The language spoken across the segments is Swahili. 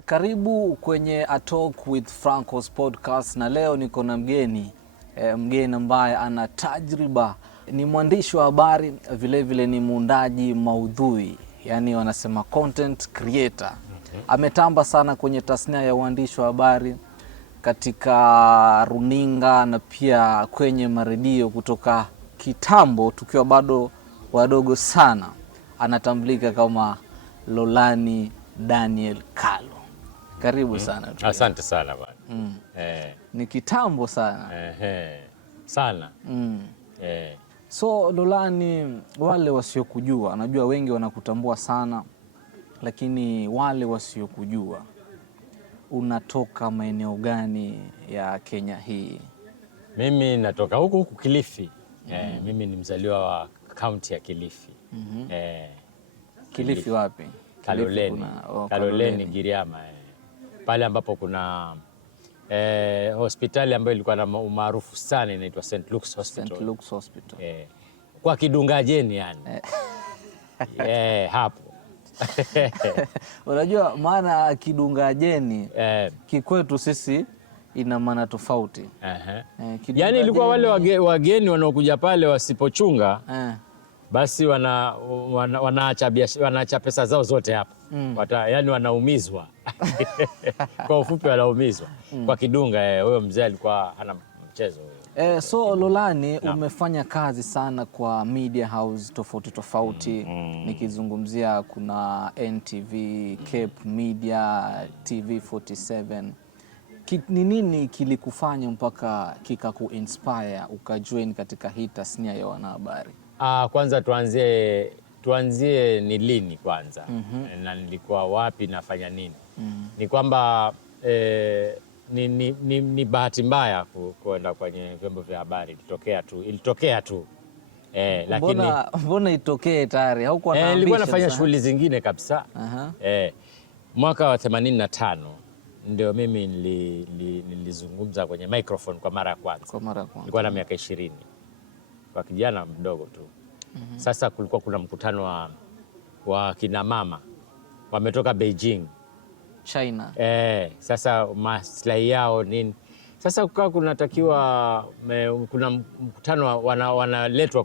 Karibu kwenye A Talk with Francos podcast, na leo niko na mgeni ambaye ana tajriba, ni mwandishi wa habari, vile ni muundaji maudhui, yani wanasema content creator. Ametamba sana kwenye tasnia ya uandishi wa habari katika runinga na pia kwenye maredio kutoka kitambo, tukiwa bado wadogo sana. Anatambulika kama Lolani Daniel Kalu. Karibu sana. Asante sana bwana. Ni kitambo sana. Sana. So Lolani, wale wasiokujua, najua wengi wanakutambua sana, lakini wale wasiokujua, unatoka maeneo gani ya Kenya hii? Mimi natoka huku Kilifi. Mimi ni mzaliwa wa kaunti ya Kilifi. Kilifi wapi? Kaloleni. Kaloleni Giriama. Pale ambapo kuna hospitali ambayo ilikuwa na umaarufu sana, inaitwa St. Luke's Hospital. St. Luke's Hospital. Kwa Kidungajeni yani. Hapo. Unajua maana Kidungajeni kikwetu sisi ina maana tofauti. Yani ilikuwa wale wageni wanaokuja pale wasipochunga basi wanaacha pesa zao zote hapa. Yani wanaumizwa. Kwa ufupi wanaumizwa. Kwa Kidunga huyo mzee alikuwa hana mchezo. So Lolani, umefanya kazi sana kwa media house tofauti. Nikizungumzia kuna NTV, Cape Media, TV47. Ni nini kilikufanya mpaka kikakuinspire ukajoin katika hii tasnia ya wanahabari? Kwanza tuanzie ni lini kwanza. Na nilikuwa wapi, nafanya nini. Ni kwamba ni bahati mbaya kuenda kwenye vyombo vya habari. Ilitokea tu. Lakini mbona itokee tayari? Haukuwa na ambition? Nilikuwa nafanya shughuli zingine kabisa. Mwaka wa 85 ndio mimi nilizungumza kwenye microphone kwa mara ya kwanza. Nilikuwa na miaka 20. Kwa kijana mdogo tu. Sasa kulikuwa kuna mkutano wa kina mama wametoka Beijing, China. Sasa maslahi yao nini. Sasa kukawa kunatakiwa kuna mkutano wanaletwa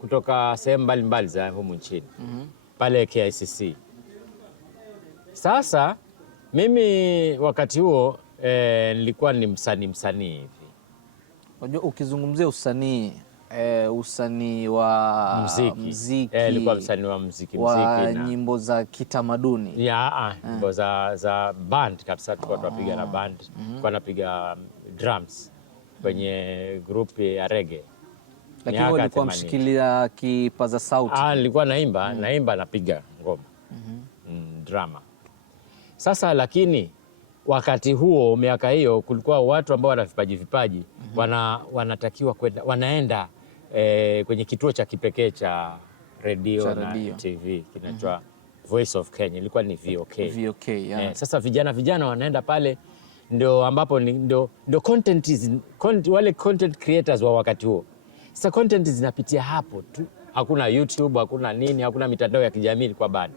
kutoka sehemu mbalimbali za humu nchini. Pale KICC. Sasa mimi wakati huo nilikuwa ni msanii hivi. Unajua ukizungumzia usanii wa muziki, nilikuwa msanii wa muziki na nyimbo za kitamaduni. Nyimbo za band kabisa, tulikuwa tunapiga na band. Tulikuwa napiga drums kwenye group ya reggae. Lakini ulikuwa mshikilia kipaza sauti? Nilikuwa naimba napiga ngoma. Drama. Sasa lakini wakati huo, miaka hiyo, kulikuwa watu ambao wana vipaji wanatakiwa kwenda, wanaenda kwenye kituo cha kipekee cha radio na TV kinaitwa Voice of Kenya. Ilikuwa ni VOK. Sasa vijana wanaenda pale, ndio ambapo ndio wale content creators wa wakati huo. Sasa content zinapitia hapo tu. Hakuna YouTube, hakuna nini, hakuna mitandao ya kijamii kwa bado.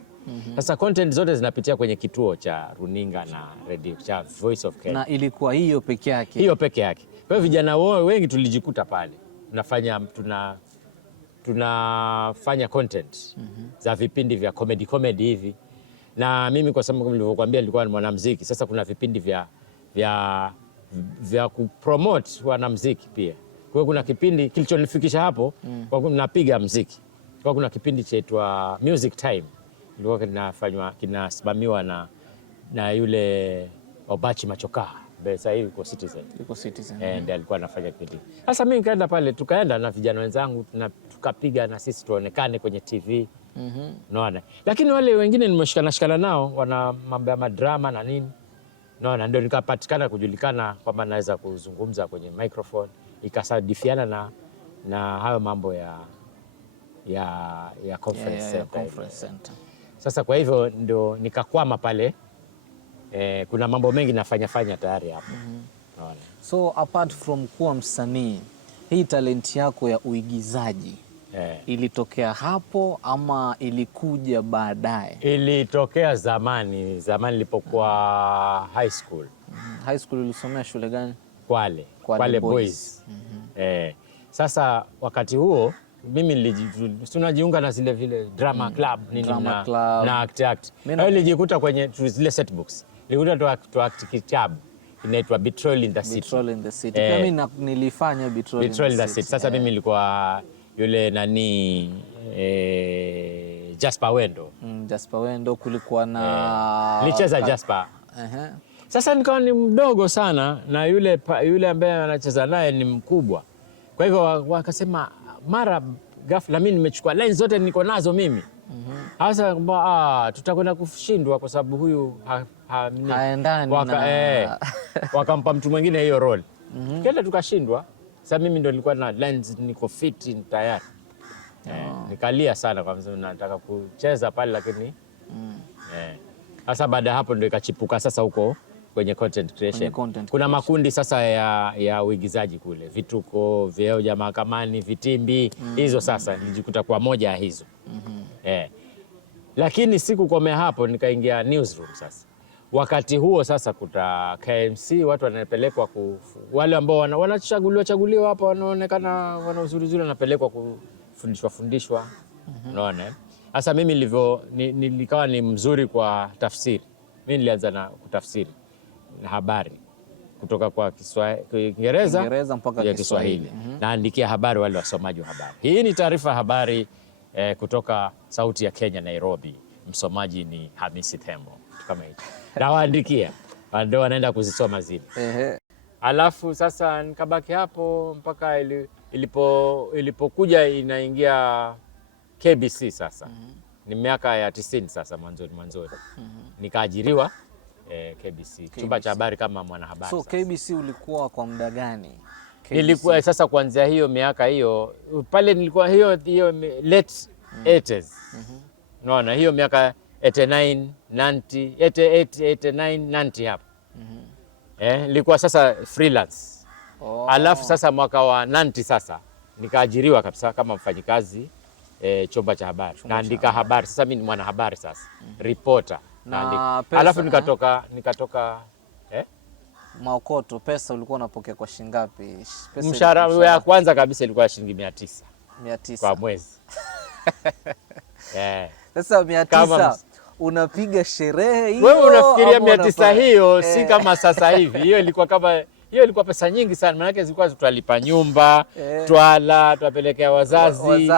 Sasa content zote zinapitia kwenye kituo cha runinga na radio cha Voice of Kenya. Na ilikuwa hiyo peke yake? Hiyo peke yake. Kwa hiyo vijana wengi tulijikuta pale. Tunafanya content za vipindi vya comedy hivi. Na mimi kwa sababu nilivyokuambia nilikuwa ni mwanamuziki. Sasa kuna vipindi vya kupromote wanamuziki pia. Kwa hiyo kuna kipindi kilichonifikisha hapo, kwa kuwa napiga muziki. Kwa kuna kipindi chaitwa Music Time. Ilikuwa kinasimamiwa na yule Obachi Machoka. Sasa hivi kwa Citizen. Ndiye alikuwa anafanya kipindi. Sasa mimi nikaenda pale, tukaenda na vijana wenzangu, tukapiga na sisi tuonekane kwenye TV. Unaona. Lakini wale wengine nimeshikana nao, wana mambo ya madrama na nini. Unaona, ndio nikapatikana kujulikana kwamba naweza kuzungumza kwenye microphone. Ikasadifiana na hayo mambo ya conference center. Sasa kwa hivyo ndio nikakwama pale. Kuna mambo mengi nafanya tayari hapo. So apart from kuwa msanii, hii talent yako ya uigizaji Ilitokea hapo ama ilikuja baadaye? Ilitokea zamani nilipokuwa high school. High school ulisomea shule gani? Kwale Boys. Sasa wakati huo mimi tunajiunga na zile vile drama club nini na act. Nilijikuta kwenye zile set books. Nilikuta tu act kitabu inaitwa Betrayal in the City. Betrayal in the City. Mimi nilifanya Betrayal in the City. Sasa mimi nilikuwa yule Jasper Wendo. Jasper Wendo, kulikuwa na nilicheza Jasper. Sasa nikawa ni mdogo sana na yule ambaye anacheza naye ni mkubwa. Kwa hivyo wakasema mara ghafla mimi nimechukua lines zote niko nazo mimi. Sasa tutakwenda kushindwa kwa sababu huyu haendani wakampa mtu mwingine hiyo role. Kile tukashindwa. Sasa mimi ndo nilikuwa na lines niko fit tayari. Nikalia sana kwa sababu nataka kucheza pale lakini sasa baada hapo ndio ikachipuka sasa huko kwenye content creation. Kuna makundi sasa ya uigizaji kule, Vituko, Vyeo vya Mahakamani, Vitimbi, hizo sasa nilijikuta kwa moja ya hizo. Lakini sikukomea hapo, nikaingia newsroom sasa. Wakati huo sasa kuta KMC watu wanapelekwa wale ambao wanachaguliwa hapa wanaonekana wana uzuri wanapelekwa kufundishwa. Unaona? Sasa mimi nilikawa ni mzuri kwa tafsiri. Mimi nilianza na kutafsiri habari kutoka kwa Kiingereza mpaka Kiswahili. Naandikia habari wale wasomaji wa habari. Hii ni taarifa habari kutoka Sauti ya Kenya, Nairobi. Msomaji ni Hamisi Thembo kama hicho. Nawaandikia ndio wanaenda kuzisoma zile. Alafu sasa nikabaki hapo mpaka ilipokuja inaingia KBC sasa. Ni miaka ya 90 sasa mwanzoni. Nikaajiriwa KBC, chumba cha habari kama mwanahabari. So sasa. KBC ulikuwa kwa muda gani? Nilikuwa sasa kuanzia hiyo miaka hiyo pale nilikuwa hiyo late 80s. Unaona hiyo miaka 89, 90, 88, 89, 90 hapo. Nilikuwa sasa freelance. Alafu sasa mwaka wa 90 sasa nikaajiriwa kabisa kama mfanyikazi chumba cha habari. Naandika habari. Sasa mimi ni mwanahabari sasa. Reporter. Alafu nikatoka Maokoto. Pesa ulikuwa unapokea kwa shilingi ngapi? Mshahara ya kwanza kabisa ilikuwa shilingi 900. 900 kwa mwezi. Sasa 900 unapiga sherehe hiyo. Wewe unafikiria 900 hiyo si kama sasa hivi. Hiyo ilikuwa pesa nyingi sana, maana yake zilikuwa tutalipa nyumba, twala, twapelekea wazazi.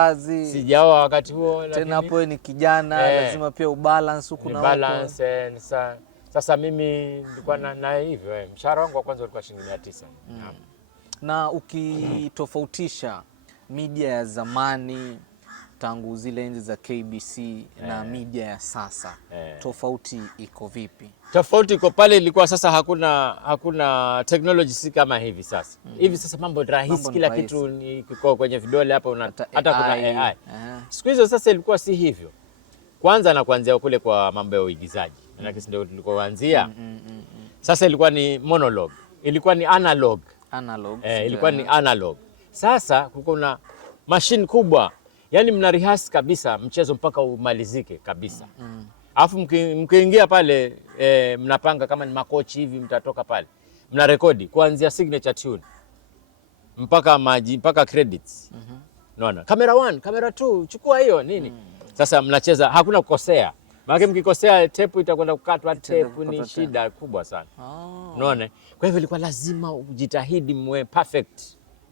Sijaoa wakati huo tena hapo ni kijana, lazima pia ubalance huko na balance. Sasa mimi nilikuwa na hivyo mshahara wangu wa kwanza ulikuwa shilingi 900. Na ukitofautisha media ya zamani tangu zile enzi za KBC na media ya sasa, tofauti iko vipi? Tofauti iko pale ilikuwa sasa hakuna technology si kama hivi sasa. Hivi sasa mambo rahisi, kila kitu ni kiko kwenye vidole hapa, hata kuna AI. Siku hizo sasa ilikuwa si hivyo. Kwanza na kuanzia kule kwa mambo ya uigizaji. Maana ndio tulikoanzia. Sasa ilikuwa ni monologue. Ilikuwa ni analog. Ilikuwa ni analog. Sasa kuna machine kubwa. Yaani mna rehearse kabisa mchezo mpaka umalizike kabisa. Alafu mkiingia pale mnapanga kama ni makochi hivi, mtatoka pale. Mna rekodi kuanzia signature tune mpaka credits. Unaona? Camera 1, camera 2, chukua hiyo nini? Sasa mnacheza, hakuna kukosea. Maana mkikosea tape itakwenda kukatwa, tape ni shida kubwa sana. Unaona? Kwa hivyo ilikuwa lazima ujitahidi mwe perfect,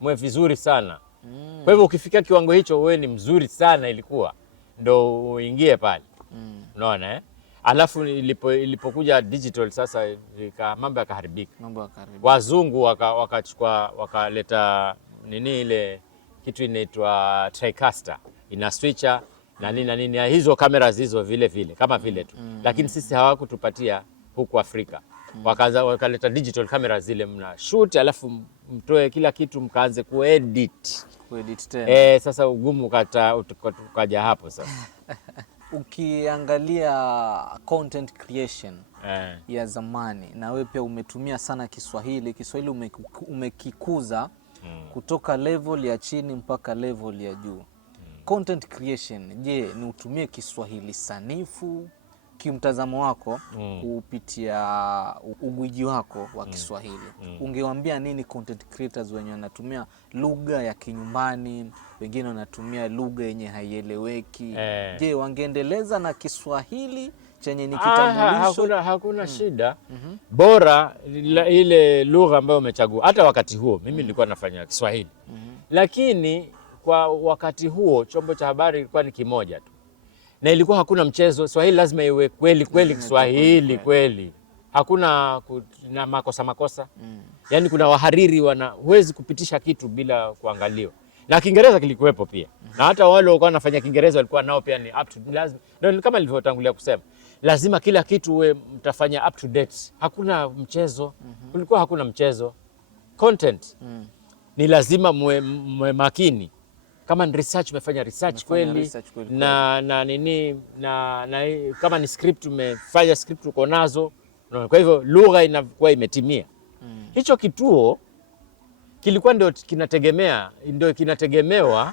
mwe vizuri sana. Kwa hivyo ukifikia kiwango hicho wewe ni mzuri sana, ilikuwa ndo uingie pale. Unaona Alafu ilipokuja digital sasa mambo yakaharibika. Wazungu wakachukua wakaleta ile kitu inaitwa TriCaster, ina switcher na nini hizo cameras hizo vile kama vile tu. Lakini sisi hawakutupatia huku Afrika. Wakaleta digital cameras zile, mna shoot alafu mtoe kila kitu mkaanze kuedit tena. Sasa ugumu ukaja hapo sasa. Ukiangalia content creation ya zamani, na wewe pia umetumia sana Kiswahili umekikuza kutoka level ya chini mpaka level ya juu. Content creation, je, ni utumie Kiswahili sanifu kimtazamo wako kupitia ugwiji wako wa Kiswahili? Ungewaambia nini content creators wenye wanatumia lugha ya kinyumbani, wengine wanatumia lugha yenye haieleweki? Je, wangeendeleza na Kiswahili chenye ni kitambulisho? Hakuna shida. Bora ile lugha ambayo umechagua. Hata wakati huo mimi nilikuwa nafanya Kiswahili. Lakini kwa wakati huo chombo cha habari ilikuwa ni kimoja tu. Na ilikuwa hakuna mchezo. Swahili lazima iwe kweli Kiswahili kweli. Hakuna na makosa. Yaani kuna wahariri huwezi kupitisha kitu bila kuangaliwa. Na Kiingereza kilikuwepo pia. Na hata wale walikuwa wanafanya Kiingereza walikuwa nao pia ni up to lazima. Ndio kama nilivyotangulia kusema. Lazima kila kitu mtafanya up to date. Hakuna mchezo. Kulikuwa hakuna mchezo. Content. Ni lazima mwe makini. Kama ni research umefanya research kweli na nini na kama ni script umefanya script uko nazo. Kwa hivyo lugha inakuwa imetimia. Hicho kituo kilikuwa ndio kinategemewa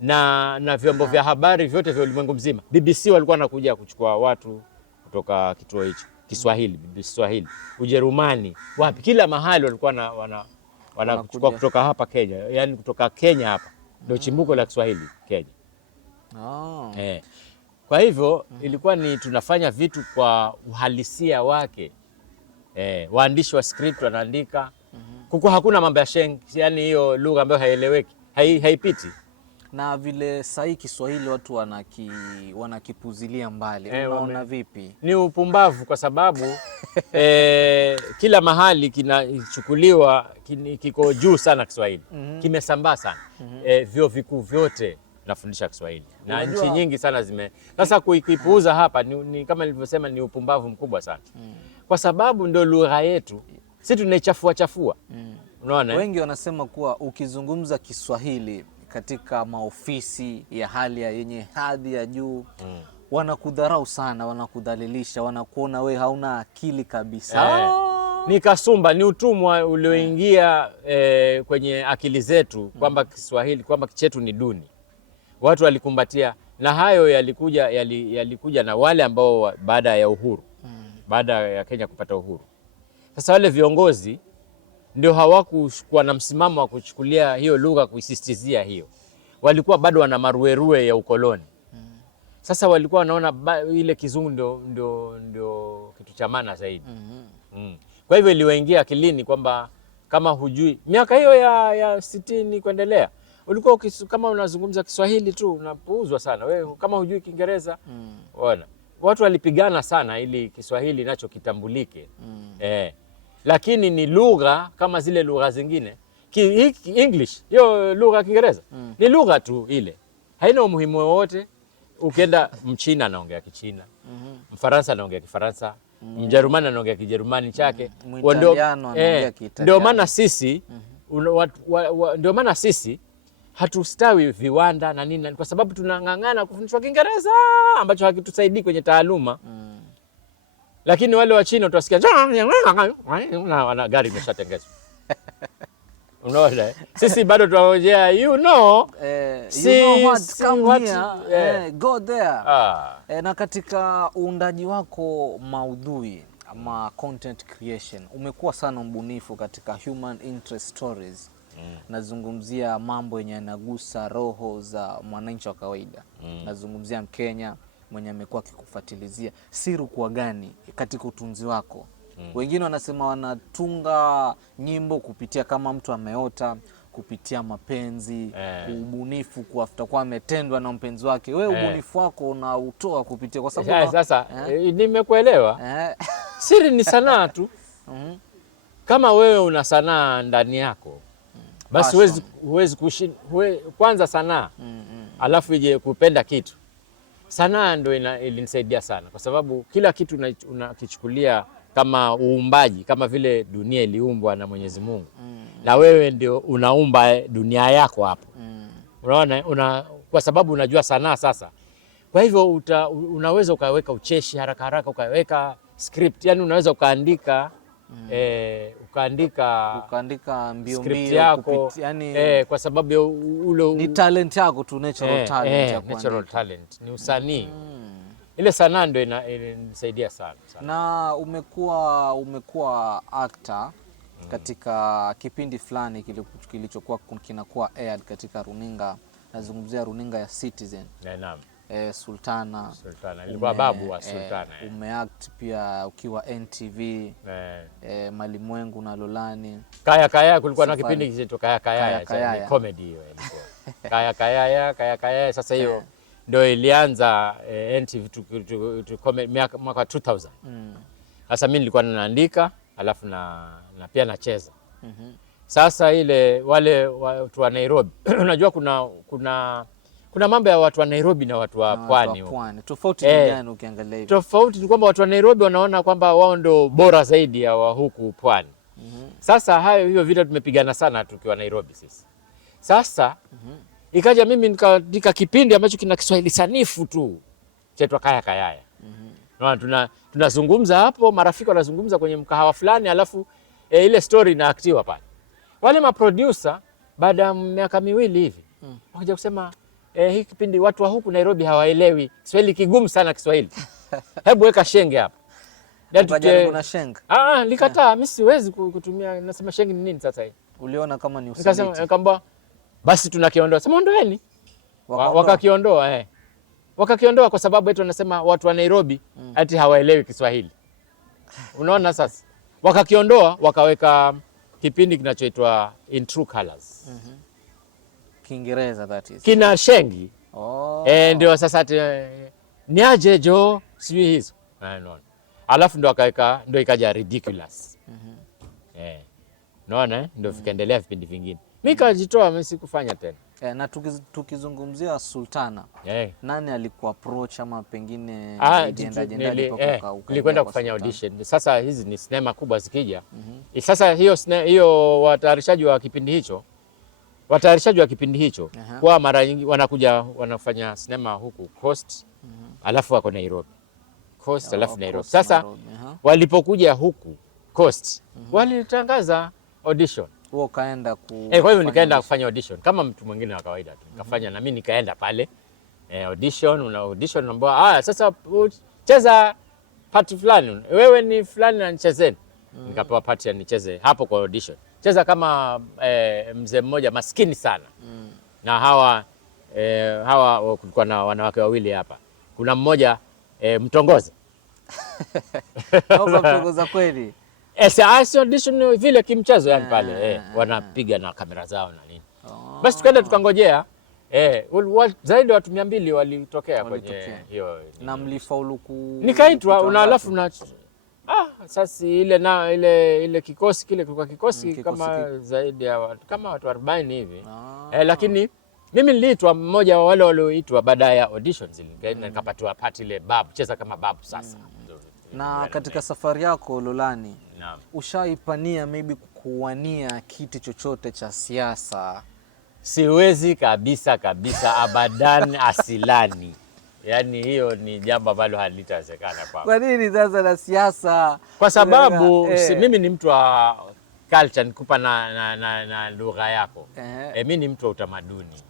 na vyombo vya habari vyote vya ulimwengu mzima. BBC walikuwa wanakuja kuchukua watu kutoka kituo hicho Kiswahili, BBC Swahili, Ujerumani, wapi, kila mahali walikuwa wanachukua kutoka hapa Kenya, yani kutoka Kenya hapa ndio chimbuko la Kiswahili Kenya. Kwa hivyo ilikuwa ni tunafanya vitu kwa uhalisia wake. Waandishi wa script wanaandika. Kuko hakuna mambo ya sheng, yani hiyo lugha ambayo haieleweki, haipiti. Na vile sahi Kiswahili watu wanakipuzilia mbali. Unaona vipi? Ni upumbavu kwa sababu kila mahali kinachukuliwa kiko juu sana Kiswahili. Kimesambaa sana. Vyuo vikuu vyote nafundisha Kiswahili. Na nchi nyingi sana sasa kuipuuza hapa ni kama nilivyosema ni upumbavu mkubwa sana. Kwa sababu ndio lugha yetu. Sisi tunaichafua. Unaona? Wengi wanasema kuwa ukizungumza Kiswahili katika maofisi ya hali yenye hadhi ya juu, wanakudharau sana, wanakudhalilisha, wanakuona we hauna akili kabisa. Ni kasumba, ni utumwa ulioingia kwenye akili zetu kwamba Kiswahili, kwamba chetu ni duni. Watu walikumbatia, na hayo yalikuja na wale ambao baada ya uhuru, baada ya Kenya kupata uhuru. Sasa wale viongozi ndio hawakuwa na msimamo wa kuchukulia hiyo lugha, kuisisitizia hiyo. Walikuwa bado wana maruerue ya ukoloni. Sasa walikuwa wanaona ile kizungu ndio kitu cha maana zaidi. Kwa hivyo iliwaingia akilini kwamba kama hujui miaka hiyo ya 60 kuendelea, ulikuwa kama unazungumza Kiswahili tu unapuuzwa sana. Wewe kama hujui Kiingereza, unaona. Watu walipigana sana ili Kiswahili nacho kitambulike. Lakini ni lugha kama zile lugha zingine. English, hiyo lugha ya Kiingereza, ni lugha tu ile. Haina umuhimu wowote. Ukienda Mchina anaongea Kichina, Mfaransa anaongea Kifaransa, Mjerumani anaongea Kijerumani chake, Mwitaliano anaongea Kiitaliano. Ndio maana sisi hatustawi viwanda na nini, kwa sababu tunang'ang'ana kufundishwa Kiingereza ambacho hakitusaidii kwenye taaluma. Lakini wale wa China utasikia wana gari imeshatengenezwa. Unaona? Sisi bado tunangojea you know what, come here, go there. Na katika uundaji wako maudhui ama content creation umekuwa sana mbunifu katika human interest stories. Nazungumzia mambo yenye yanagusa roho za mwananchi wa kawaida. Nazungumzia Mkenya mwenye amekuwa akikufuatilizia. Siri kwa gani katika utunzi wako? Wengine wanasema wanatunga nyimbo kupitia kama mtu ameota, kupitia mapenzi, ubunifu kuafuta kwa ametendwa na mpenzi wake. Wewe ubunifu wako unautoa kupitia kwa sababu sasa nimekuelewa. Siri ni sanaa tu. Kama wewe una sanaa ndani yako, basi huwezi kwanza sanaa alafu ije kupenda kitu. Sanaa ndio ilinisaidia sana kwa sababu kila kitu unakichukulia kama uumbaji, kama vile dunia iliumbwa na Mwenyezi Mungu. Na wewe ndio unaumba dunia yako hapo. Unaona, kwa sababu unajua sanaa sasa. Kwa hivyo unaweza ukaweka ucheshi haraka ukaweka script, yani unaweza ukaandika ukaandika mbio script yako yani, kwa sababu ya ule ni talent yako tu, natural talent ya natural talent, ni usanii. Ile sanaa ndio inanisaidia sana. Na umekuwa actor katika kipindi fulani kilichokuwa kinakuwa aired katika runinga, nazungumzia runinga ya Citizen. Naam. Sultana ilikuwa babu wa Sultana. Umeact pia ukiwa NTV, Malimwengu na Lolani. Kaya kulikuwa na kipindi kinaitwa Kaya ni comedy hiyo ilikuwa. Kaya sasa hiyo ndio ilianza NTV mwaka 2000. Sasa mimi nilikuwa naandika alafu na pia nacheza. Sasa ile wale watu wa Nairobi unajua kuna mambo ya watu wa Nairobi na watu wa pwani. Tofauti ni gani ukiangalia hivi? Tofauti ni kwamba watu wa Nairobi wanaona kwamba wao ndio bora zaidi ya wa huku pwani. Sasa hiyo vile tumepigana sana tukiwa Nairobi sisi. Sasa ikaja mimi nikaandika kipindi ambacho kina Kiswahili sanifu tu chaitwa Kaya. Tunazungumza hapo, marafiki wanazungumza kwenye mkahawa fulani, alafu ile story inaaktiwa pale. Wale maproducer baada ya miaka miwili hivi wakaja kusema hii kipindi watu wa huku Nairobi hawaelewi Kiswahili, kigumu sana Kiswahili. Hebu weka shenge hapa. Kuna shenge. Nikataa, mimi siwezi kutumia, nasema shenge ni nini sasa hii? Uliona kama ni usaliti? Nikasema basi tunakiondoa. Sema ondoeni. Wakakiondoa wakakiondoa kwa sababu eti wanasema watu wa Nairobi ati hawaelewi Kiswahili. Unaona sasa? Wakakiondoa wakaweka kipindi kinachoitwa In True Colors. Kiingereza that is. Kina shengi. Ndio sasa niaje jo sijui hizo. Unaona. Alafu ndio akaweka, ndio ikaja Ridiculous. Unaona ndio vikaendelea vipindi vingine. Mimi kajitoa, mimi sikufanya tena. Na tukizungumzia Sultana, nani alikuwa approach ama pengine nilikwenda kufanya audition. Sasa hizi ni sinema kubwa zikija. Sasa hiyo watayarishaji wa kipindi hicho kwa mara nyingi wanakuja wanafanya sinema huku Coast, alafu wako Nairobi. Coast alafu Nairobi. Sasa walipokuja huku Coast, walitangaza audition. Wewe kaenda kwa hiyo nikaenda kufanya audition kama mtu mwingine wa kawaida tu. Nikafanya na mimi nikaenda pale audition naambiwa sasa cheza part fulani. Wewe ni fulani na nichezeni. Nikapewa part ya nicheze hapo kwa audition. Cheza kama mzee mmoja maskini sana. Na hawa kulikuwa na wanawake wawili hapa. Kuna mmoja mtongoza. Mtongoza kweli. Audition vile kimchezo yani pale wanapiga na kamera zao na nini. Basi tukaenda tukangojea zaidi watu 200 walitokea kwenye hiyo. Na mlifaulu nikaitwa na alafu sasa ile kikosi kile kulikuwa kikosi kama zaidi ya watu kama watu 40 hivi. Lakini mimi niliitwa mmoja wa wale walioitwa baada ya auditions nikapatiwa part ile babu, cheza kama babu sasa. Na katika safari yako Lolani, ushaipania maybe kuwania kiti chochote cha siasa? Siwezi kabisa abadan asilani. Yaani hiyo ni jambo ambalo halitawezekana kwangu. Kwa nini sasa na siasa? Kwa sababu mimi ni mtu wa culture, nikupa na lugha yako. Mimi ni mtu wa utamaduni.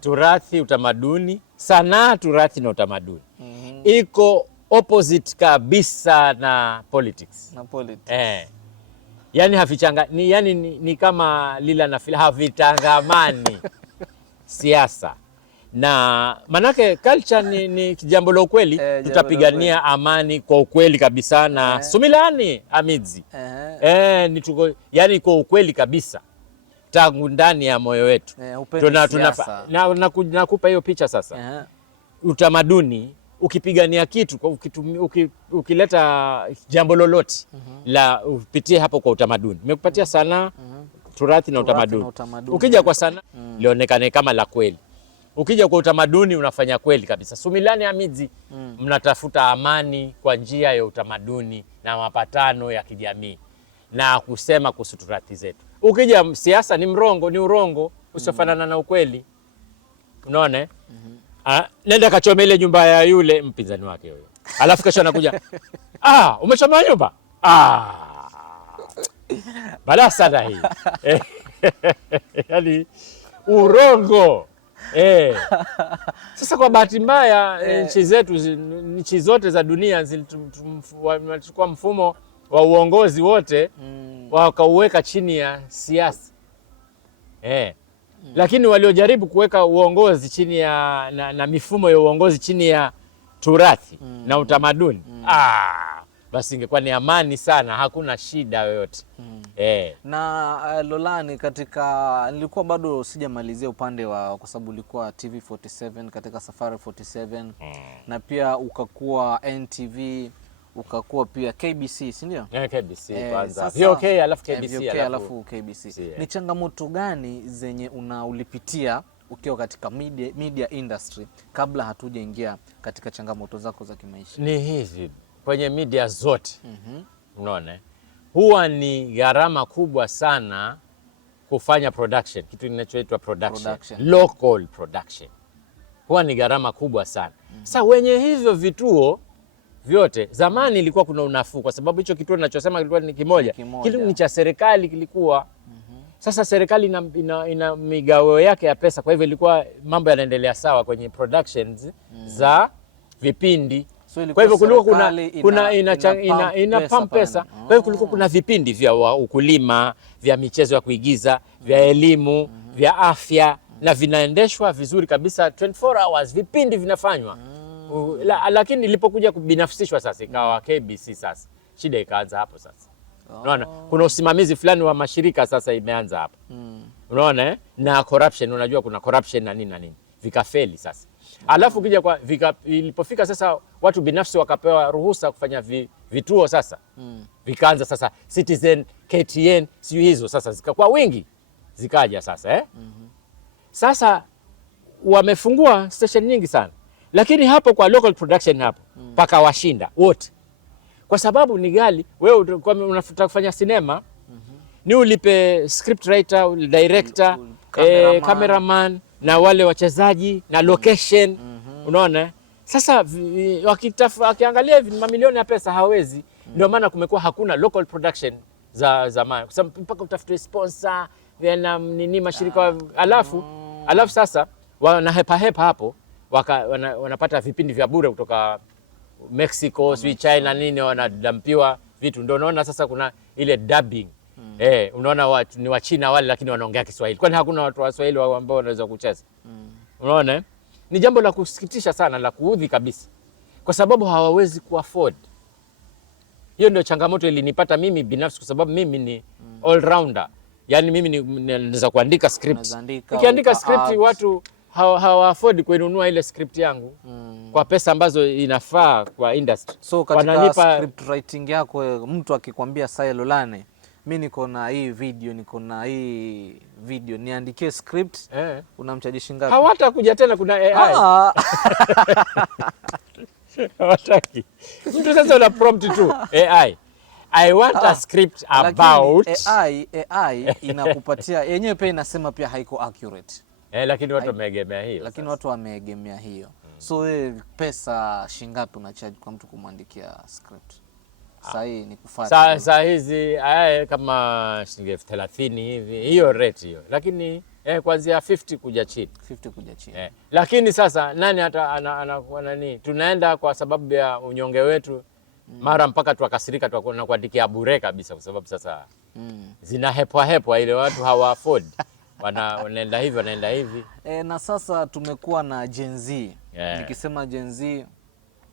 Turathi, utamaduni, sanaa, turathi na utamaduni. Iko opposite kabisa na politics. Yani ni kama lila na fila, havitangamani siasa. Na manake culture ni jambo la ukweli, tutapigania amani kwa ukweli kabisa na sumilani amidzi. Yani kwa ukweli kabisa tangu ndani ya moyo wetu. Nakupa hiyo picha sasa. Utamaduni ukipigania kitu, ukileta jambo lolote la upitie hapo kwa utamaduni. Nimekupatia sanaa, turathi na utamaduni. Ukija kwa sanaa lionekane kama la kweli. Ukija kwa utamaduni unafanya kweli kabisa. Sumilani Amidzi mnatafuta amani kwa njia ya utamaduni na mapatano ya kijamii na kusema kuhusu turathi zetu. Ukija siasa ni urongo usiofanana na ukweli. Unaona? Nenda kachome ile nyumba ya yule mpinzani wake huyo. Alafu kesho anakuja, umechoma nyumba? Balaa sana hii. Yaani urongo. Sasa kwa bahati mbaya nchi zetu, nchi zote za dunia zilichukua mfumo wa uongozi wote wakauweka chini ya siasa. Lakini waliojaribu kuweka uongozi chini ya na mifumo ya uongozi chini ya turathi na utamaduni, basi ingekuwa ni amani sana, hakuna shida yoyote. Na Lolani, katika nilikuwa bado sijamalizia upande wa, kwa sababu ulikuwa TV47 katika Safari 47 na pia ukakuwa NTV, ukakuwa pia KBC, si ndio? KBC kwanza. VOK alafu KBC alafu KBC. Ni changamoto gani zenye ulipitia ukiwa katika media industry kabla hatujaingia katika changamoto zako za kimaisha? Ni hivi, kwenye media zote unaona huwa ni gharama kubwa sana kufanya production, kitu kinachoitwa production. Local production huwa ni gharama kubwa sana. Sasa wenye hivyo vituo vyote, zamani ilikuwa kuna unafuu kwa sababu hicho kituo ninachosema kilikuwa ni kimoja. Kile ni cha serikali kilikuwa. Sasa serikali ina migao yake ya pesa, kwa hivyo ilikuwa mambo yanaendelea sawa kwenye productions za vipindi. Kwa hivyo kulikuwa ina pump pesa. Kwa hivyo kulikuwa kuna vipindi vya ukulima, vya michezo ya kuigiza, vya elimu, vya afya, na vinaendeshwa vizuri kabisa 24 hours, vipindi vinafanywa. Lakini ilipokuja kubinafsishwa sasa ikawa KBC, sasa shida ikaanza hapo sasa. Unaona? Kuna usimamizi fulani wa mashirika sasa imeanza hapo. Unaona na corruption, unajua kuna corruption na nini na nini. Vikafeli sasa. Alafu kija kwa ilipofika sasa watu binafsi wakapewa ruhusa kufanya vituo sasa. Vikaanza sasa Citizen, KTN, sio hizo sasa zikakuwa wingi. Zikaja sasa Sasa wamefungua station nyingi sana. Lakini hapo kwa local production hapo paka washinda wote. Kwa sababu ni ghali. Wewe unataka kufanya sinema, ni ulipe script writer, director, cameraman na wale wachezaji na location. Unaona? Sasa wakiangalia mamilioni ya pesa hawezi. Ndio maana kumekuwa hakuna local production za zamani. Kwa sababu mpaka utafute sponsor na nini mashirika alafu sasa wanahepa hapo wanapata vipindi vya bure kutoka Mexico, China nini, wanadampiwa vitu. Ndio unaona sasa kuna ile dubbing. Unaona ni wa China wale lakini wanaongea Kiswahili. Kwani hakuna watu wa Kiswahili ambao wanaweza kucheza? Unaona? Ni jambo la kusikitisha sana, la kuudhi kabisa. Kwa sababu hawawezi kuafford. Hiyo ndio changamoto ilinipata mimi binafsi, kwa sababu mimi ni all rounder. Yaani mimi naweza kuandika script. Nikiandika script watu hawa-afford kuinunua ile script yangu kwa pesa ambazo inafaa kwa industry. So katika script writing yako, mtu akikwambia Sai Lolane, mimi niko na hii video, niandikie script, unamchaji shilingi ngapi? Hawatakuja tena, kuna AI. Hawataki. Mtu sasa una prompt tu AI. I want a script about AI inakupatia yenyewe pia inasema pia haiko accurate. Lakini watu wameegemea hiyo. Lakini watu wameegemea hiyo. So pesa shingapi unachaji kwa mtu kumwandikia script? Sasa hii ni kufuata. Sasa hizi kama shilingi 30 hivi, hiyo rate hiyo. Lakini kuanzia 50 kuja chini. 50 kuja chini. Lakini sasa nani hata nani? Tunaenda kwa sababu ya unyonge wetu. Mara mpaka tukasirika tunakuandikia bure kabisa, kwa sababu sasa zina hepwa ile watu hawa afford. Wanaenda hivi. Na sasa tumekuwa na Gen Z. Nikisema Gen Z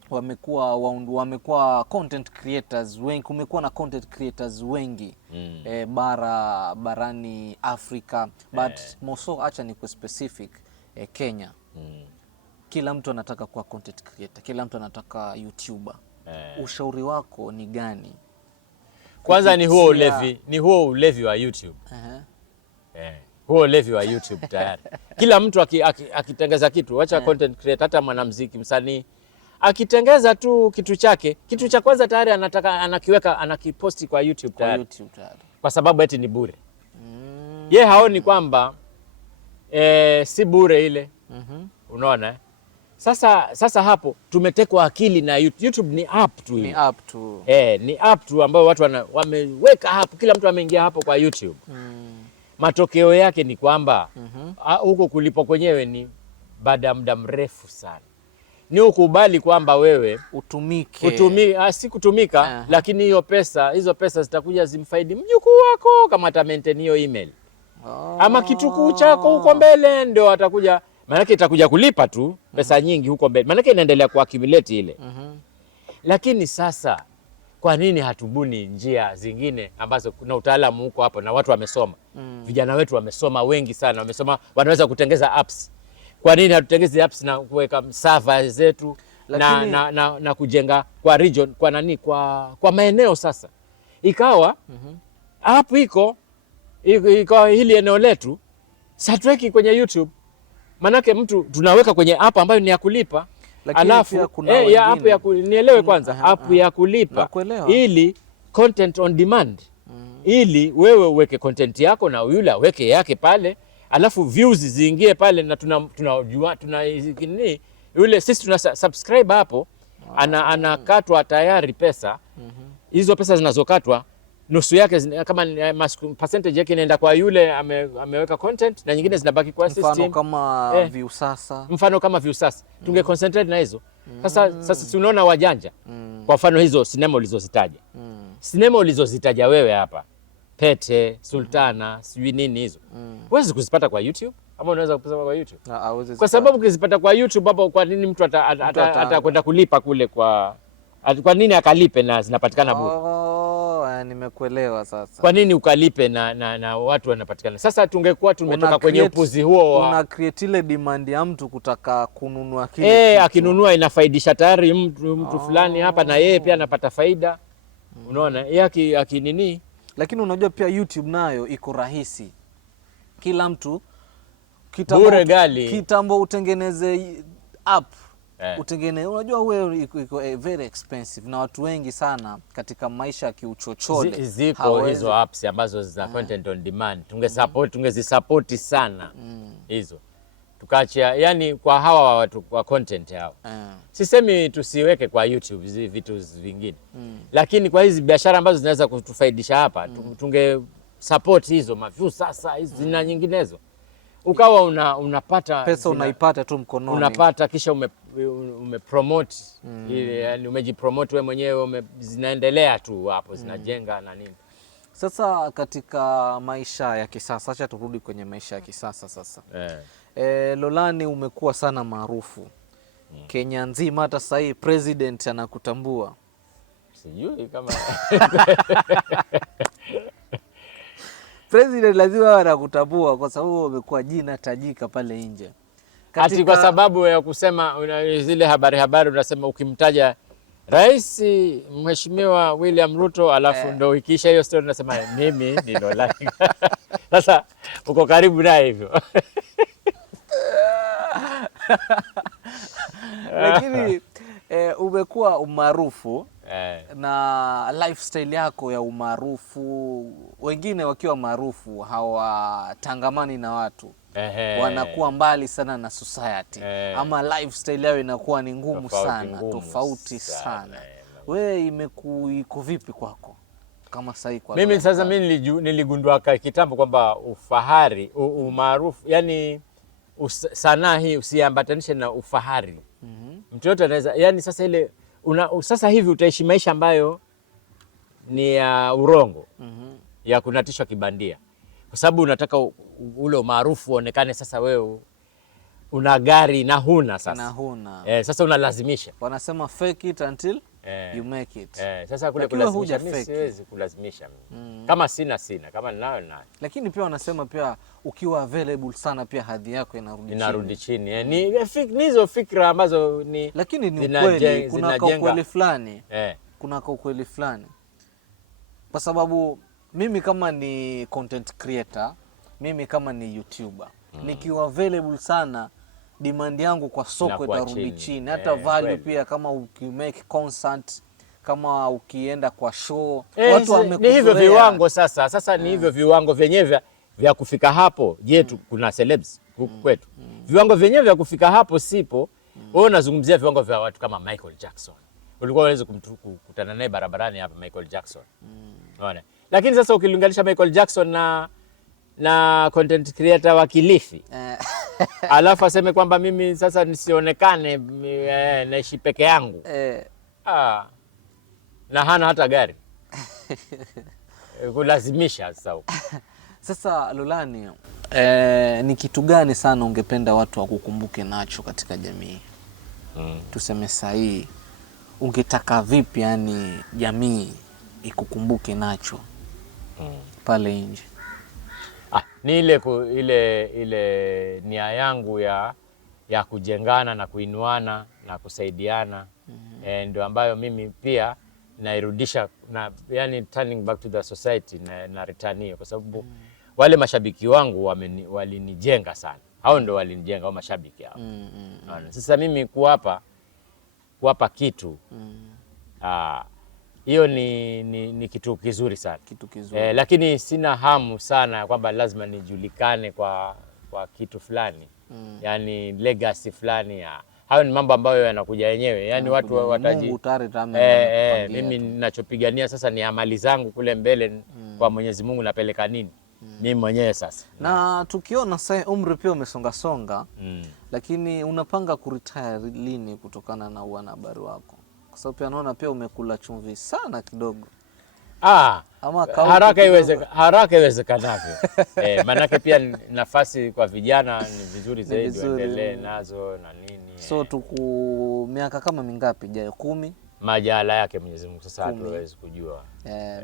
wamekuwa content creators wengi, kumekuwa na content creators wengi barani Afrika, but moso acha ni kwa specific Kenya. Kila mtu anataka kuwa content creator, kila mtu anataka YouTuber. Ushauri wako ni gani? Kwanza ni huo ulevi wa YouTube. Huo ulevi wa YouTube tayari. Kila mtu akitengeza kitu, acha content creator, hata mwanamuziki, msanii akitengeza tu kitu chake, kitu cha kwanza tayari anataka anakiposti kwa YouTube tayari. Kwa sababu eti ni bure. Haoni kwamba si bure ile. Unaona? Sasa hapo tumetekwa akili na YouTube. Ni app tu, ni app tu. Ni app tu ambayo watu wameweka hapo, kila mtu ameingia hapo kwa YouTube. Matokeo yake ni kwamba huko kulipo kwenyewe ni baada ya muda mrefu sana. Ni ukubali kwamba wewe si kutumika, lakini hizo pesa zitakuja zimfaidi mjukuu wako kama ata maintain hiyo email. Ama kitukuu chako huko mbele ndio atakuja, maanake itakuja kulipa tu pesa nyingi huko mbele, maanake inaendelea kuaccumulate ile. Lakini sasa kwa nini hatubuni njia zingine ambazo kuna utaalamu huko hapo na watu wamesoma? Vijana wetu wamesoma wengi sana, wamesoma, wanaweza kutengeza apps. Kwa nini hatutengezi apps na kuweka server zetu na kujenga kwa region, kwa maeneo? Sasa ikawa app iko hili eneo letu, satuweki kwenye YouTube, manake mtu tunaweka kwenye app ambayo ni ya kulipa. Alafu nielewe kwanza, app ya kulipa ili content on demand, ili wewe uweke content yako na yule aweke yake pale, alafu views ziingie pale, na tunajua yule sisi tuna subscribe hapo, anakatwa tayari pesa. Hizo pesa zinazokatwa nusu yake kama percentage yake inaenda kwa yule ameweka content, na nyingine zinabaki kwa system. Mfano kama Viusasa tunge concentrate na hizo. Sasa tunaona wajanja. Kwa mfano hizo sinema ulizozitaja, sinema ulizozitaja wewe hapa, Pete, Sultana, sijui nini hizo, huwezi kuzipata kwa YouTube. Ama unaweza kupata kwa YouTube? Kwa sababu ukizipata kwa YouTube hapo, kwa nini mtu atakwenda kulipa kule? Kwa nini akalipe na zinapatikana bure? Nimekuelewa sasa. Kwa nini ukalipe na watu wanapatikana? Sasa tungekuwa tumetoka kwenye upuzi huo una create ile demand ya mtu kutaka kununua kile akinunua inafaidisha tayari mtu fulani hapa, na yeye pia anapata faida. Unaona, yeye akinini. Lakini unajua pia YouTube nayo iko rahisi. Kila mtu kitambo utengeneze app, unajua wewe iko very expensive, na watu wengi sana katika maisha ya kiuchochole ziko hizo apps ambazo zina content on demand. Tungezisupport sana hizo, tukaachia yani kwa hawa watu kwa content hao. Sisemi tusiweke kwa YouTube vitu vingine, lakini kwa hizi biashara ambazo zinaweza kutufaidisha hapa, tunge support hizo maviews sasa hizi na nyinginezo. Ukawa unapata pesa, unaipata tu mkononi, unapata kisha umepromote ile, yani umejipromote wewe mwenyewe, zinaendelea tu hapo, zinajenga na nini. Sasa katika maisha ya kisasa, acha turudi kwenye maisha ya kisasa sasa. Lolani, umekuwa sana maarufu Kenya nzima, hata sasa hii president anakutambua. Sijui kama president lazima anakutambua kwa sababu umekuwa jina tajika pale nje. Ati kwa sababu ya kusema zile habari unasema, ukimtaja Rais Mheshimiwa William Ruto alafu ndo ikisha hiyo story unasema mimi ni Lolani. Sasa uko karibu naye hivyo. Lakini umekuwa umaarufu na lifestyle yako ya umaarufu, wengine wakiwa maarufu hawatangamani na watu, wanakuwa mbali sana na society, ama lifestyle yao inakuwa ni ngumu sana, tofauti sana. Wewe iko vipi kwako kama sasa kwa mimi? Sasa mimi niligundua kitambo kwamba ufahari, umaarufu, yani sanaa hii usiambatanishe na ufahari. Mtu yote anaweza, yani sasa ile sasa hivi utaishi maisha ambayo ni ya urongo, ya kunatishwa kibandia, kwa sababu unataka ule umaarufu uonekane. Sasa wewe una gari na huna sasa. Sasa unalazimisha. Wanasema fake it until you make it. Sasa kule kulazimisha, mimi siwezi kulazimisha. Kama sina, kama ninayo. Lakini pia wanasema pia ukiwa available sana pia hadhi yako inarudi chini. Ni hizo fikra ambazo ni, lakini ni ukweli, kuna ukweli fulani. Kuna ukweli fulani. Kwa sababu mimi kama ni content creator, mimi kama ni YouTuber, nikiwa available sana, demand yangu kwa soko itarudi chini. Hata value pia, kama ukimake concert, kama ukienda kwa show, watu wamekuzoea. Ni hivyo viwango sasa ni hivyo viwango vyenyewe vya kufika hapo. Je, kuna celebs kwetu? Viwango vyenyewe vya kufika hapo sipo, Wewe unazungumzia viwango vya watu kama Michael Jackson. Ulikuwa unaweza kukutana naye barabarani hapa Michael Jackson. Unaona? Lakini sasa ukilinganisha Michael Jackson na content creator wa Kilifi. Alafu aseme kwamba mimi sasa nisionekane naishi peke yangu. Na hana hata gari. Kulazimisha sasa huko. Sasa Lolani, ni kitu gani sana ungependa watu wakukumbuke nacho katika jamii? Tuseme sahihi, ungetaka vipi yani jamii ikukumbuke nacho pale nje? Ni ile nia yangu ya kujengana na kuinuana na kusaidiana. Ndio ambayo mimi pia nairudisha na yani turning back to the society na return hiyo, kwa sababu wale mashabiki wangu walinijenga sana. Hao ndio walinijenga, hao mashabiki hao. Sasa mimi kuwapa kitu hiyo ni kitu kizuri sana. Kitu kizuri. Lakini sina hamu sana kwamba lazima nijulikane kwa kitu fulani. Yani legacy fulani. Hayo ni mambo ambayo yanakuja yenyewe. Yani watu wataji mimi ninachopigania sasa ni amali zangu kule mbele kwa Mwenyezi Mungu napeleka nini? Mimi mwenyewe sasa. Na tukiona sasa umri pia umesonga lakini unapanga kuretire lini kutokana na wanahabari wako? Kwa sababu pia naona pia umekula chumvi sana kidogo. Haraka iwezekanavyo. Manake pia nafasi kwa vijana ni vizuri zaidi waendelee nazo na nini. So tuku miaka kama mingapi ijayo? 10? Majala yake Mwenyezi Mungu, sasa hatuwezi kujua.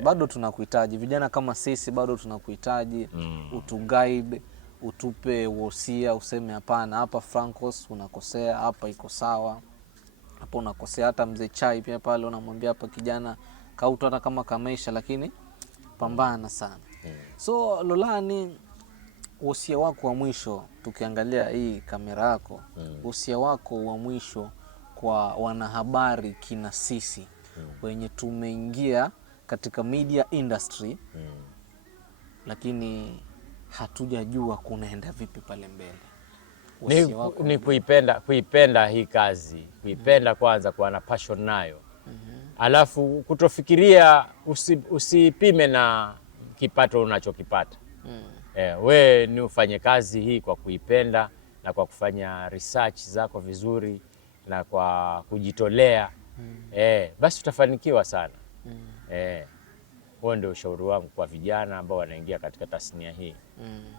Bado tunakuhitaji vijana kama sisi, bado tunakuhitaji. Utuguide, utupe wosia, useme hapana, hapa Francos unakosea, hapa iko sawa, hapa unakosea. Hata mzee Chai pia pale unamwambia hapa kijana kautu hata kama kamaisha, lakini pambana sana. So Lolani, wosia wako wa mwisho, tukiangalia hii kamera yako, wosia wako wa mwisho kwa wanahabari kina sisi wenye tumeingia katika media industry lakini hatujajua kunaenda vipi pale mbele? Ni kuipenda hii kazi, kuipenda kwanza, kuwa na passion nayo. Alafu kutofikiria, usipime na kipato unachokipata. We ni ufanye kazi hii kwa kuipenda na kwa kufanya research zako vizuri na kwa kujitolea. Basi utafanikiwa sana. Huo ndio ushauri wangu kwa vijana ambao wanaingia katika tasnia hii.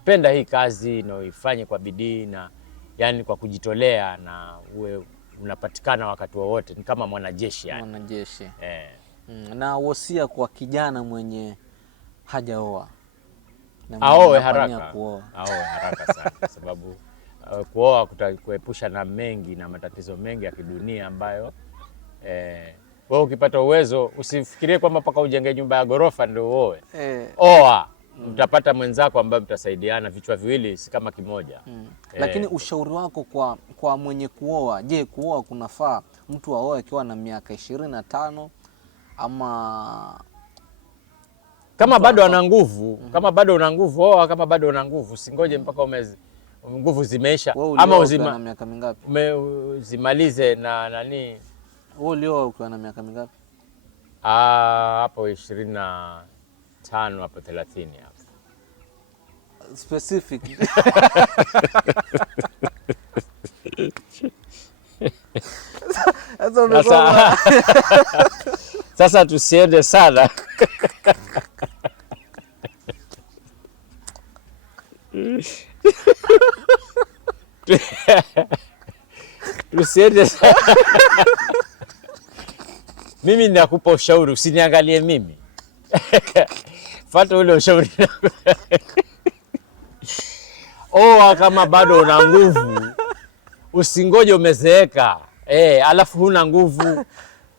Penda hii kazi na uifanye kwa bidii na yani kwa kujitolea, na uwe unapatikana wakati wowote. Ni kama mwanajeshi yani. Mwanajeshi. Na wosia kwa kijana mwenye hajaoa? Aoe haraka. Aoe haraka sana kwa sababu kuoa kutakuepusha na mengi na matatizo mengi ya kidunia ambayo wewe ukipata uwezo usifikirie kwamba mpaka ujenge nyumba ya gorofa ndio uoe. Oa, utapata mwenzako ambaye mtasaidiana, vichwa viwili si kama kimoja. Lakini ushauri wako kwa mwenye kuoa, je, kuoa kunafaa mtu aoe akiwa na miaka 25 ama kama bado ana nguvu? Kama bado una nguvu oa, kama bado una nguvu usingoje mpaka nguvu zimeisha. Ama na miaka mingapi? Zimalize na nani? Wewe ulioa ukiwa na miaka mingapi? Hapo 25 hapo 30 hapo. Specific. Sasa tusiende sana. Tusiende sana. Mimi ninakupa ushauri, usiniangalie mimi. Fuata ule ushauri. Oa kama bado una nguvu. Usingoje umezeeka. Alafu huna nguvu.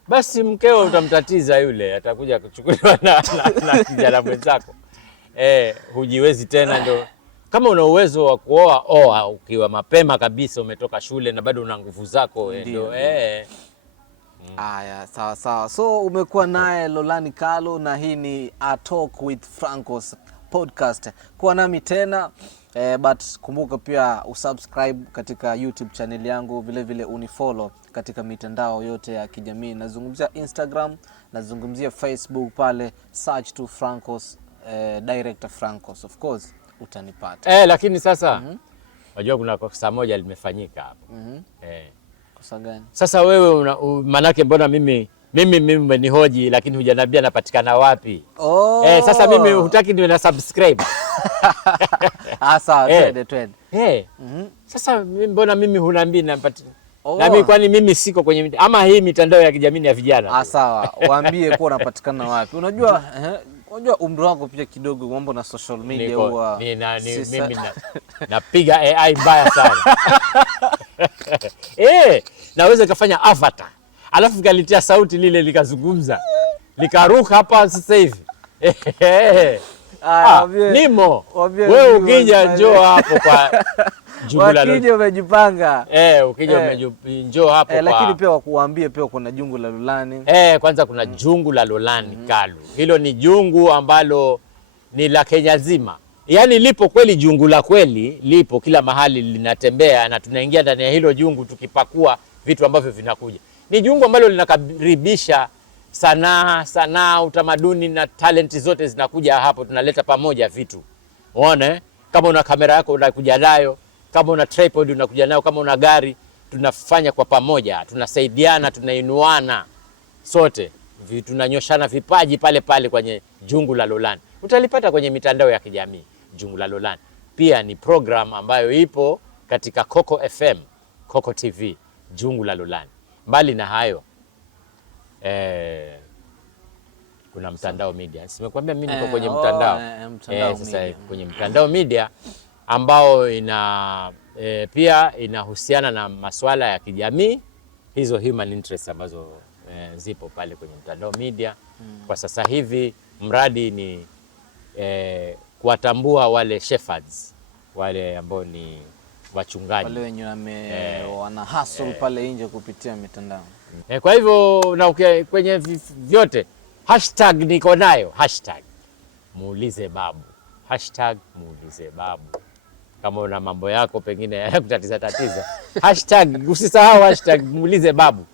Basi mkeo utamtatiza yule, atakuja kuchukuliwa na kijana mwenzako. Hujiwezi tena ndio. Kama una uwezo wa kuoa, oa ukiwa mapema kabisa, umetoka shule na bado una nguvu zako ndio. Aya, sawa. So umekuwa naye Lolani Kalo na hii ni A Talk with Francos Podcast. Kuwa nami tena but kumbuka pia usubscribe katika YouTube channel yangu, vile vile unifollow katika mitandao yote ya kijamii. Nazungumzia Instagram, nazungumzia Facebook, pale search to Francos, Director Francos, of course utanipata. Lakini sasa unajua kuna kosa moja limefanyika hapo. Kosa gani? Sasa wewe manake mbona mimi umenihoji lakini hujaniambia napatikana wapi? Sasa mimi hutaki niwe na subscribe. Sawa, twende. Sasa mbona mimi huniambii napatikana? Na mimi kwani mimi siko kwenye ama hii mitandao ya kijamii ya vijana? Sawa, waambie kwa unapatikana wapi. Unajua umri wako pia kidogo, mambo na social media huwa mimi napiga AI mbaya sana. Naweza kufanya avatar. Alafu kalitia sauti lile likazungumza. Likaruka hapa sasa hivi. Nimo. Wewe ukija njoo hapo kwa jungu la Ukija umejipanga. Ukija njoo hapo kwa. Lakini pia wakuambie pia kuna jungu la Lolani. Kwanza kuna jungu la Lolani Kalu. Hilo ni jungu ambalo ni la Kenya nzima. Yaani lipo kweli, jungu la kweli lipo kila mahali, linatembea na tunaingia ndani ya hilo jungu tukipakua vitu ambavyo vinakuja. Ni jungu ambalo linakaribisha sanaa, utamaduni na talenti zote zinakuja hapo, tunaleta pamoja vitu. Unaona? Kama una kamera yako unakuja nayo, kama una tripod unakuja nayo, kama una gari, tunafanya kwa pamoja, tunasaidiana, tunainuana sote. Tunanyoshana vipaji pale kwenye jungu la Lolani. Utalipata kwenye mitandao ya kijamii jungu la Lolani. Pia ni program ambayo ipo katika Coco FM, Coco TV, jungu la Lolani. Mbali na hayo kuna mtandao media. Simekwambia mimi niko kwenye mtandao. Sasa kwenye mtandao media ambao pia inahusiana na masuala ya kijamii, hizo human interest ambazo zipo pale kwenye mtandao media. Kwa sasa hivi mradi ni kuwatambua wale shepherds, wale ambao ni wachungaji, wale wenye wana hustle pale nje kupitia mitandao. Kwa hivyo na kwenye vyote hashtag niko nayo, hashtag muulize babu, hashtag muulize babu. Kama una mambo yako pengine ya kutatiza hashtag usisahau hashtag muulize babu.